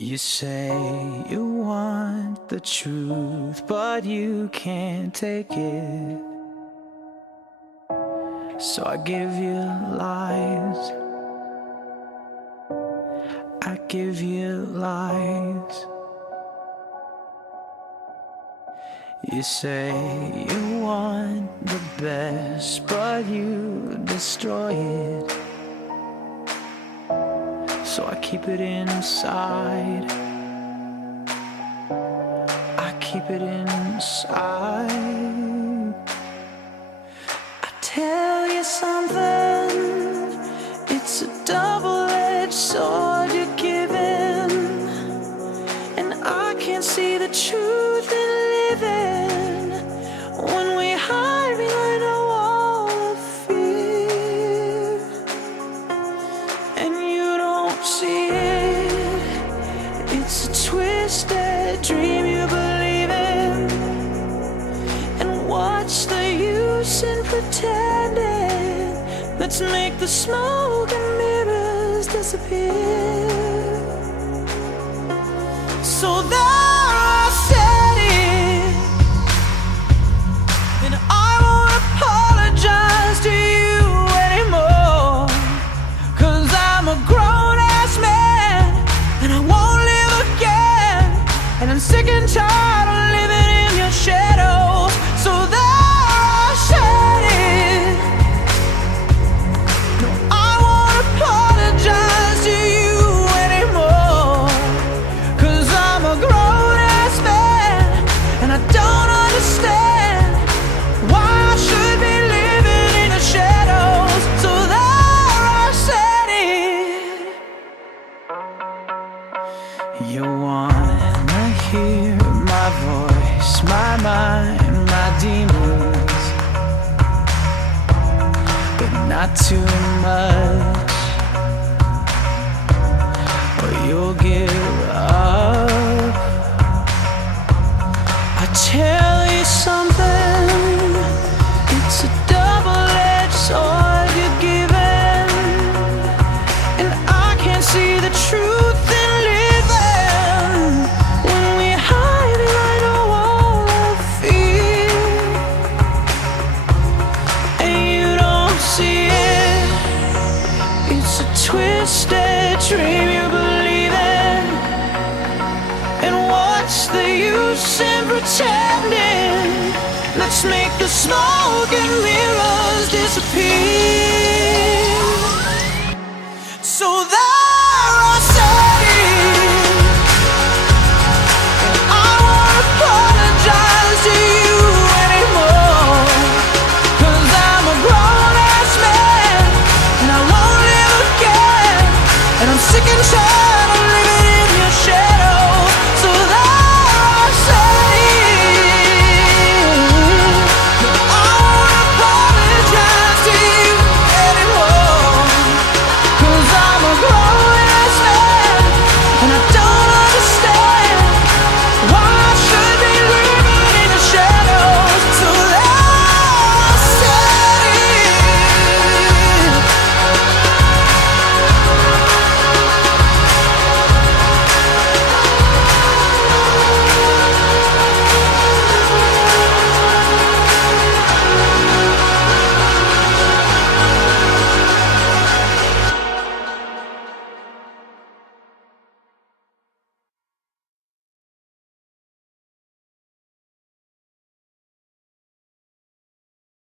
You say you want the truth, but you can't take it. So I give you lies. I give you lies. You say you want the best, but you destroy it. So I keep it inside. I keep it inside. I tell you something, it's a double-edged sword you're giving, and I can't see the truth in living when we hide behind a wall of fear, and you don't see it. It's a twisted dream you believe in, and what's the use in pretending? Let's make the smoke and mirrors disappear. So there I said it, and I won't apologize to you anymore, 'cause I'm a grown-ass man, and I won't live again, and I'm sick and tired of living in your shadows. So there I said it, no, I won't apologize to you anymore, 'cause I'm a grown-ass man, and I don't understand why I should be living in the shadows. So there I said it. You wanna hear my voice, my mind, my demons, but not too much, or you'll give up. I tell you something, it's a double-edged sword you're giving, and I can't see the truth in living when we hide behind a wall of fear, and you don't see it. It's a twisted dream you believe in, and what's the use in pretending? Let's make the smoke and mirrors disappear. So there I said it, and I won't apologize to you anymore, 'cause I'm a grown-ass man, and I won't live again, and I'm sick and tired